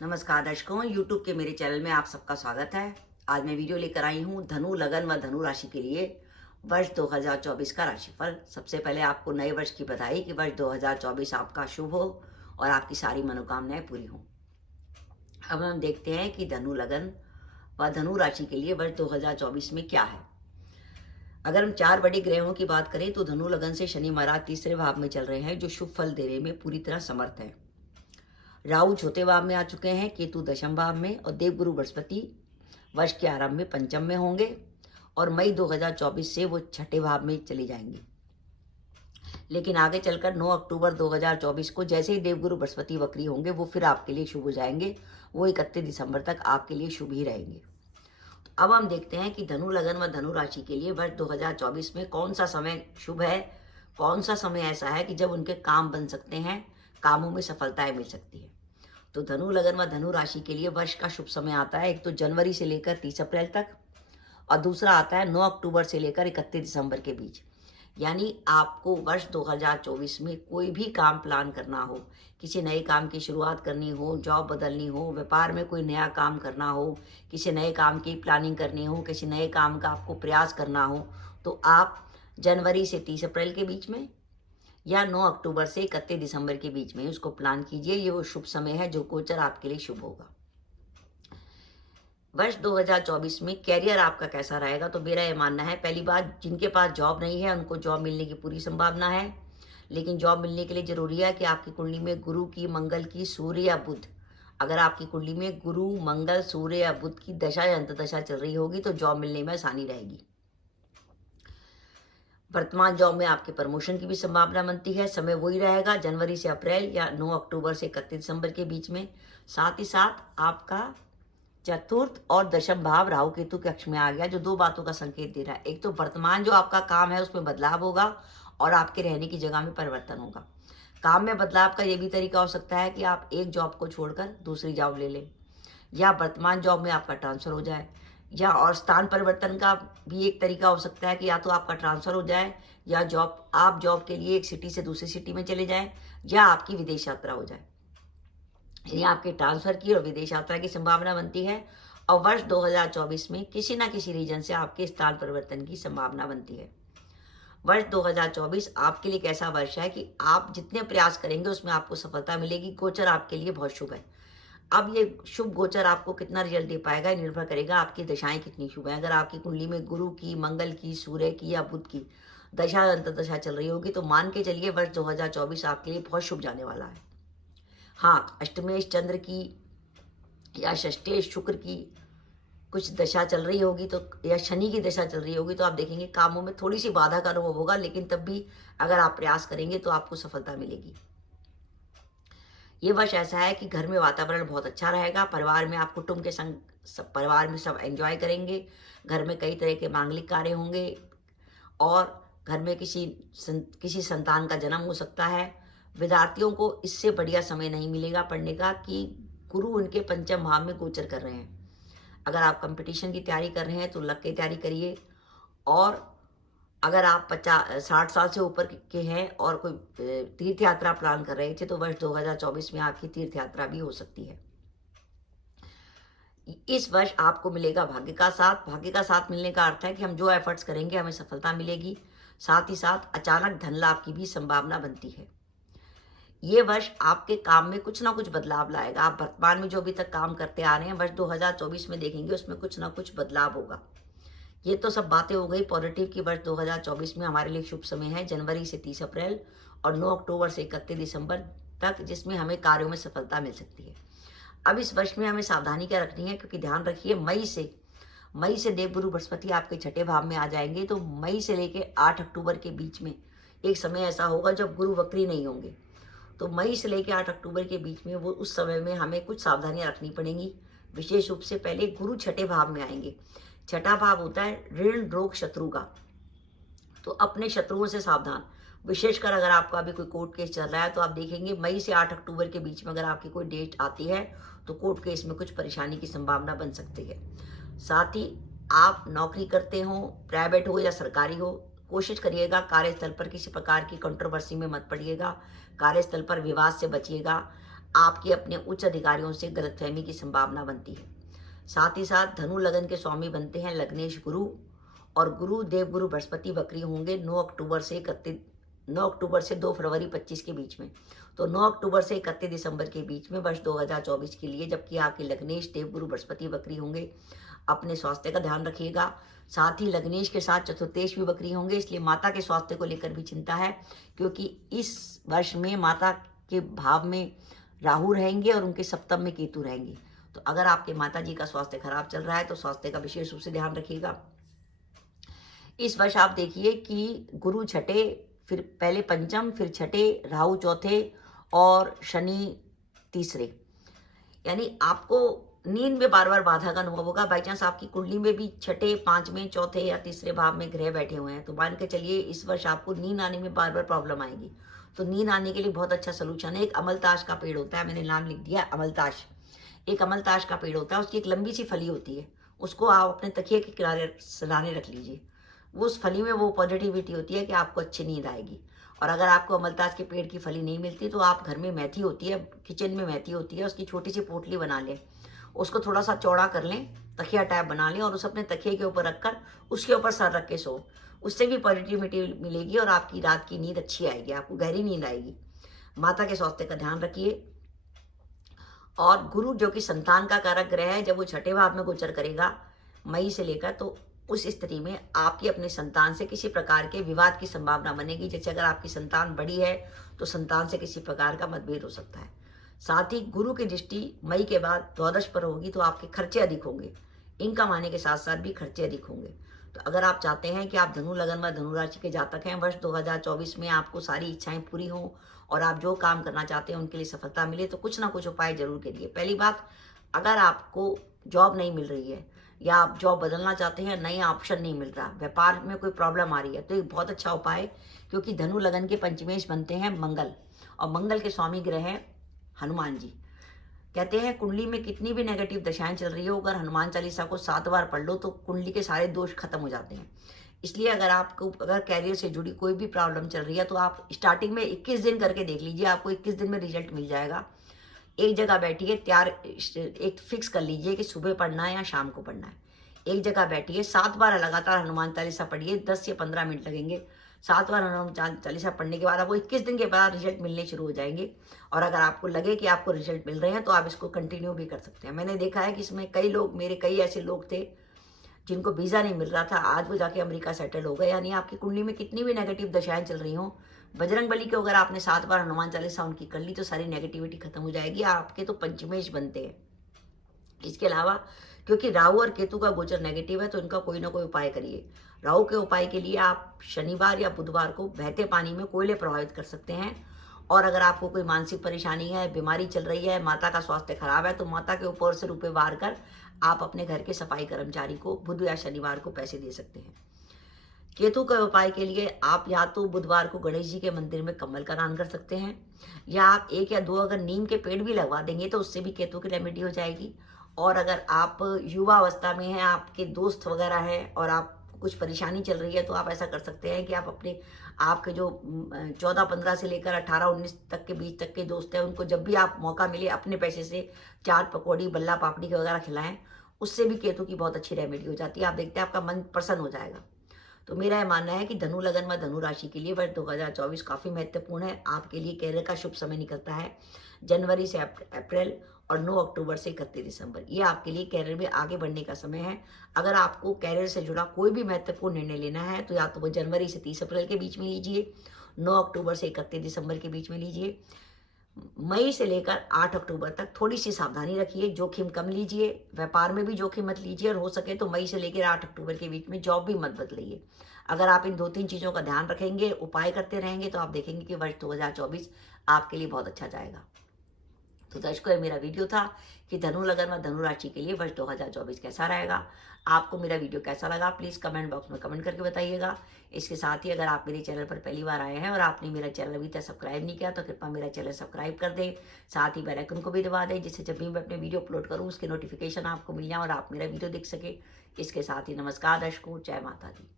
नमस्कार दर्शकों, YouTube के मेरे चैनल में आप सबका स्वागत है। आज मैं वीडियो लेकर आई हूँ धनु लगन व धनु राशि के लिए वर्ष 2024 का राशिफल। सबसे पहले आपको नए वर्ष की बधाई कि वर्ष 2024 आपका शुभ हो और आपकी सारी मनोकामनाएं पूरी हों। अब हम देखते हैं कि धनु लगन व धनु राशि के लिए वर्ष 2024 में क्या है। अगर हम 4 बड़े ग्रहों की बात करें तो धनु लगन से शनि महाराज तीसरे भाव में चल रहे हैं, जो शुभ फल देने में पूरी तरह समर्थ है। राहु चौथे भाव में आ चुके हैं, केतु दशम भाव में और देवगुरु बृहस्पति वर्ष के आरंभ में पंचम में होंगे और मई 2024 से वो छठे भाव में चले जाएंगे। लेकिन आगे चलकर 9 अक्टूबर 2024 को जैसे ही देवगुरु बृहस्पति वक्री होंगे वो फिर आपके लिए शुभ हो जाएंगे। वो 31 दिसंबर तक आपके लिए शुभ ही रहेंगे। तो अब हम देखते हैं कि धनु लगन व धनु राशि के लिए वर्ष 2024 में कौन सा समय शुभ है, कौन सा समय ऐसा है कि जब उनके काम बन सकते हैं, कामों में सफलताएं मिल सकती है। तो धनु लगन व धनु राशि के लिए वर्ष का शुभ समय आता है, एक तो जनवरी से लेकर 30 अप्रैल तक और दूसरा आता है 9 अक्टूबर से लेकर 31 दिसंबर के बीच। यानी आपको वर्ष 2024 में कोई भी काम प्लान करना हो, किसी नए काम की शुरुआत करनी हो, जॉब बदलनी हो, व्यापार में कोई नया काम करना हो, किसी नए काम की प्लानिंग करनी हो, किसी नए काम का आपको प्रयास करना हो, तो आप जनवरी से 30 अप्रैल के बीच में या 9 अक्टूबर से 31 दिसंबर के बीच में उसको प्लान कीजिए। ये वो शुभ समय है जो गोचर आपके लिए शुभ होगा। वर्ष 2024 में कैरियर आपका कैसा रहेगा, तो मेरा ये मानना है, पहली बात, जिनके पास जॉब नहीं है उनको जॉब मिलने की पूरी संभावना है। लेकिन जॉब मिलने के लिए जरूरी है कि आपकी कुंडली में गुरु की, मंगल की, सूर्य या बुध, अगर आपकी कुंडली में गुरु, मंगल, सूर्य या बुध की दशा या अंतर्दशा चल रही होगी तो जॉब मिलने में आसानी रहेगी। वर्तमान जॉब में आपके प्रमोशन की भी संभावना बनती है। समय वही रहेगा, जनवरी से अप्रैल या 9 अक्टूबर से 31 दिसंबर के बीच में। साथ ही साथ आपका चतुर्थ और दशम भाव राहु केतु के कक्ष में आ गया, जो दो बातों का संकेत दे रहा है। एक तो वर्तमान जो आपका काम है उसमें बदलाव होगा और आपके रहने की जगह में परिवर्तन होगा। काम में बदलाव का यह भी तरीका हो सकता है कि आप एक जॉब को छोड़कर दूसरी जॉब ले लें, या वर्तमान जॉब में आपका ट्रांसफर हो जाए, या और स्थान परिवर्तन का भी एक तरीका हो सकता है कि या तो आपका ट्रांसफर हो जाए, या आप जॉब के लिए एक सिटी से दूसरी सिटी में चले जाएं, या आपकी विदेश यात्रा हो जाए। यानी आपके ट्रांसफर की और विदेश यात्रा की संभावना बनती है। और वर्ष 2024 में किसी ना किसी रीजन से आपके स्थान परिवर्तन की संभावना बनती है। वर्ष 2024 आपके लिए एक ऐसा वर्ष है कि आप जितने प्रयास करेंगे उसमें आपको सफलता मिलेगी। गोचर आपके लिए बहुत शुभ है। अब ये शुभ गोचर आपको कितना रिजल्ट दे पाएगा, निर्भर करेगा आपकी दशाएं कितनी शुभ है। अगर आपकी कुंडली में गुरु की, मंगल की, सूर्य की या बुध की दशा अंतर्दशा चल रही होगी तो मान के चलिए वर्ष 2024 आपके लिए बहुत शुभ जाने वाला है। हाँ, अष्टमेश चंद्र की या षष्ठेश शुक्र की कुछ दशा चल रही होगी तो, या शनि की दशा चल रही होगी तो आप देखेंगे कामों में थोड़ी सी बाधा का अनुभव होगा, लेकिन तब भी अगर आप प्रयास करेंगे तो आपको सफलता मिलेगी। ये वर्ष ऐसा है कि घर में वातावरण बहुत अच्छा रहेगा। परिवार में आप कुटुंब के संग परिवार में सब एंजॉय करेंगे। घर में कई तरह के मांगलिक कार्य होंगे और घर में किसी संतान का जन्म हो सकता है। विद्यार्थियों को इससे बढ़िया समय नहीं मिलेगा पढ़ने का कि गुरु उनके पंचम भाव में गोचर कर रहे हैं। अगर आप कंपटीशन की तैयारी कर रहे हैं तो लग के तैयारी करिए। और अगर आप 60 साल से ऊपर के हैं और कोई तीर्थ यात्रा प्लान कर रहे थे तो वर्ष 2024 में आपकी तीर्थ यात्रा भी हो सकती है। इस वर्ष आपको मिलेगा भाग्य का साथ। भाग्य का साथ मिलने का अर्थ है कि हम जो एफर्ट्स करेंगे हमें सफलता मिलेगी। साथ ही साथ अचानक धन लाभ की भी संभावना बनती है। ये वर्ष आपके काम में कुछ ना कुछ बदलाव लाएगा। आप वर्तमान में जो अभी तक काम करते आ रहे हैं, वर्ष 2024 में देखेंगे उसमें कुछ ना कुछ बदलाव होगा। ये तो सब बातें हो गई पॉजिटिव की। वर्ष 2024 में हमारे लिए शुभ समय है जनवरी से 30 अप्रैल और 9 अक्टूबर से 31 दिसंबर तक, जिसमें हमें कार्यों में सफलता मिल सकती है। अब इस वर्ष में हमें सावधानी क्या रखनी है, क्योंकि ध्यान रखिए मई से देवगुरु बृहस्पति आपके छठे भाव में आ जाएंगे। तो मई से लेकर 8 अक्टूबर के बीच में एक समय ऐसा होगा जब गुरु वक्री नहीं होंगे। तो मई से लेकर 8 अक्टूबर के बीच में उस समय में हमें कुछ सावधानियां रखनी पड़ेंगी। विशेष रूप से पहले गुरु छठे भाव में आएंगे। छठा भाव होता है ऋण रोग शत्रु का, तो अपने शत्रुओं से सावधान। विशेषकर अगर आपका अभी कोई कोर्ट केस चल रहा है तो आप देखेंगे मई से 8 अक्टूबर के बीच में अगर आपकी कोई डेट आती है तो कोर्ट केस में कुछ परेशानी की संभावना बन सकती है। साथ ही आप नौकरी करते हो, प्राइवेट हो या सरकारी हो, कोशिश करिएगा कार्यस्थल पर किसी प्रकार की कंट्रोवर्सी में मत पड़िएगा। कार्यस्थल पर विवाद से बचिएगा। आपकी अपने उच्च अधिकारियों से गलतफहमी की संभावना बनती है। साथ ही साथ धनु लगन के स्वामी बनते हैं लग्नेश गुरु, और गुरु देवगुरु बृहस्पति वक्री होंगे 9 अक्टूबर से 2 फरवरी 25 के बीच में। तो 9 अक्टूबर से 31 दिसंबर के बीच में वर्ष 2024 के लिए, जबकि आपके लग्नेश देवगुरु बृहस्पति वक्री होंगे। अपने स्वास्थ्य का ध्यान रखिएगा। साथ ही लग्नेश के साथ चतुर्थेश भी वक्री होंगे, इसलिए माता के स्वास्थ्य को लेकर भी चिंता है, क्योंकि इस वर्ष में माता के भाव में राहु रहेंगे और उनके सप्तम में केतु रहेंगे। तो अगर आपके माता जी का स्वास्थ्य खराब चल रहा है तो स्वास्थ्य का विशेष रूप से ध्यान रखिएगा। इस वर्ष आप देखिए कि गुरु छठे, फिर पहले पंचम, फिर छठे, राहु चौथे और शनि तीसरे, यानी आपको नींद में बार बार बाधा का अनुभव होगा। बाई चांस आपकी कुंडली में भी छठे, पांचवें, चौथे या तीसरे भाव में ग्रह बैठे हुए हैं, तो मान के चलिए इस वर्ष आपको नींद आने में बार बार प्रॉब्लम आएगी। तो नींद आने के लिए बहुत अच्छा सोल्यूशन है, एक अमलताश का पेड़ होता है, मैंने नाम लिख दिया अमलताश। एक अमलताश का पेड़ होता है, उसकी एक लंबी सी फली होती है, उसको आप अपने तकिए के किनारे सलाने रख लीजिए। वो उस फली में वो पॉजिटिविटी होती है कि आपको अच्छी नींद आएगी। और अगर आपको अमलतास के पेड़ की फली नहीं मिलती तो आप घर में मेथी होती है, किचन में मेथी होती है, उसकी छोटी सी पोटली बना लें, उसको थोड़ा सा चौड़ा कर लें, तकिया टाइप बना लें और उसे अपने तकिए के ऊपर रखकर उसके ऊपर सर रख के सो। उससे भी पॉजिटिविटी मिलेगी और आपकी रात की नींद अच्छी आएगी, आपको गहरी नींद आएगी। माता के स्वास्थ्य का ध्यान रखिए। और गुरु जो कि संतान का कारक ग्रह है, जब वो छठे भाव में गोचर करेगा मई से लेकर, तो उस स्थिति में आपकी अपने संतान से किसी प्रकार के विवाद की संभावना बनेगी। जैसे अगर आपकी संतान बड़ी है तो संतान से किसी प्रकार का मतभेद हो सकता है। साथ ही गुरु की दृष्टि मई के बाद द्वादश पर होगी, तो आपके खर्चे अधिक होंगे, इनकम आने के साथ साथ भी खर्चे अधिक होंगे। तो अगर आप चाहते हैं कि आप धनु लगन व धनु राशि के जातक हैं, वर्ष 2024 में आपको सारी इच्छाएं पूरी हों और आप जो काम करना चाहते हैं उनके लिए सफलता मिले, तो कुछ ना कुछ उपाय जरूर करिए। पहली बात, अगर आपको जॉब नहीं मिल रही है या आप जॉब बदलना चाहते हैं, नई ऑप्शन नहीं मिल रहा, व्यापार में कोई प्रॉब्लम आ रही है, तो एक बहुत अच्छा उपाय है, क्योंकि धनु लगन के पंचमेश बनते हैं मंगल, और मंगल के स्वामी ग्रह हैं हनुमान जी। कहते हैं कुंडली में कितनी भी नेगेटिव दशाएं चल रही हो, अगर हनुमान चालीसा को 7 बार पढ़ लो तो कुंडली के सारे दोष खत्म हो जाते हैं। इसलिए अगर कैरियर से जुड़ी कोई भी प्रॉब्लम चल रही है तो आप स्टार्टिंग में 21 दिन करके देख लीजिए, आपको 21 दिन में रिजल्ट मिल जाएगा। एक जगह बैठिए, एक फिक्स कर लीजिए कि सुबह पढ़ना है या शाम को पढ़ना है। एक जगह बैठिए, 7 बार लगातार हनुमान चालीसा पढ़िए, 10 से 15 मिनट लगेंगे। 7 बार हनुमान चालीसा पढ़ने के बाद आपको 21 दिन के बाद रिजल्ट मिलने शुरू हो जाएंगे। और अगर आपको लगे कि आपको रिजल्ट मिल रहे हैं तो आप इसको कंटिन्यू भी कर सकते हैं। मैंने देखा है कि इसमें कई ऐसे लोग थे जिनको वीजा नहीं मिल रहा था, आज वो जाके अमेरिका सेटल हो गए। यानी आपकी कुंडली में कितनी भी नेगेटिव दशाएं चल रही हों, बजरंग बली को अगर आपने 7 बार हनुमान चालीसा उनकी कर ली तो सारी नेगेटिविटी खत्म हो जाएगी। आपके तो पंचमेश बनते हैं। इसके अलावा क्योंकि राहु और केतु का गोचर नेगेटिव है, तो इनका कोई ना कोई उपाय करिए। राहु के उपाय के लिए आप शनिवार या बुधवार को बहते पानी में कोयले प्रभावित कर सकते हैं। और अगर आपको कोई मानसिक परेशानी है, बीमारी चल रही है, माता का स्वास्थ्य खराब है, तो माता के ऊपर से रुपए वार कर आप अपने घर के सफाई कर्मचारी को बुध या शनिवार को पैसे दे सकते हैं। केतु के उपाय के लिए आप या तो बुधवार को गणेश जी के मंदिर में कमल का दान कर सकते हैं, या आप 1 या 2 अगर नीम के पेड़ भी लगवा देंगे तो उससे भी केतु की रेमेडी हो जाएगी। और अगर आप युवा अवस्था में हैं, आपके दोस्त वगैरह हैं और आप कुछ परेशानी चल रही है, तो आप ऐसा कर सकते हैं कि आप आपके जो 14-15 से लेकर 18-19 तक के बीच तक के दोस्त हैं, उनको जब भी आप मौका मिले अपने पैसे से चाट पकौड़ी बल्ला पापड़ी के वगैरह खिलाएं, उससे भी केतु की बहुत अच्छी रेमेडी हो जाती है। आप देखते हैं आपका मन प्रसन्न हो जाएगा। तो मेरा यह मानना है कि धनु लगन व धनु राशि के लिए वर्ष 2024 काफी महत्वपूर्ण है। आपके लिए कैरियर का शुभ समय निकलता है जनवरी से अप्रैल और 9 अक्टूबर से 31 दिसंबर। ये आपके लिए कैरियर में आगे बढ़ने का समय है। अगर आपको कैरियर से जुड़ा कोई भी महत्वपूर्ण निर्णय लेना है तो या तो वो जनवरी से 30 अप्रैल के बीच में लीजिए, 9 अक्टूबर से 31 दिसंबर के बीच में लीजिए। मई से लेकर 8 अक्टूबर तक थोड़ी सी सावधानी रखिए, जोखिम कम लीजिए, व्यापार में भी जोखिम मत लीजिए, और हो सके तो मई से लेकर 8 अक्टूबर के बीच में जॉब भी मत बदलिए। अगर आप इन 2-3 चीजों का ध्यान रखेंगे, उपाय करते रहेंगे, तो आप देखेंगे कि वर्ष 2024 आपके लिए बहुत अच्छा जाएगा। तो दर्शकों, ये मेरा वीडियो था कि धनु लगन व धनु राशि के लिए वर्ष 2024 कैसा रहेगा। आपको मेरा वीडियो कैसा लगा प्लीज कमेंट बॉक्स में कमेंट करके बताइएगा। इसके साथ ही अगर आप मेरे चैनल पर पहली बार आए हैं और आपने मेरा चैनल अभी तक सब्सक्राइब नहीं किया तो कृपया मेरा चैनल सब्सक्राइब कर दें, साथ ही बेल आइकन को भी दबा दें, जिससे जब भी मैं अपने वीडियो अपलोड करूँ उसके नोटिफिकेशन आपको मिल जाए और आप मेरा वीडियो देख सके। इसके साथ ही नमस्कार दर्शकों, जय माता दी।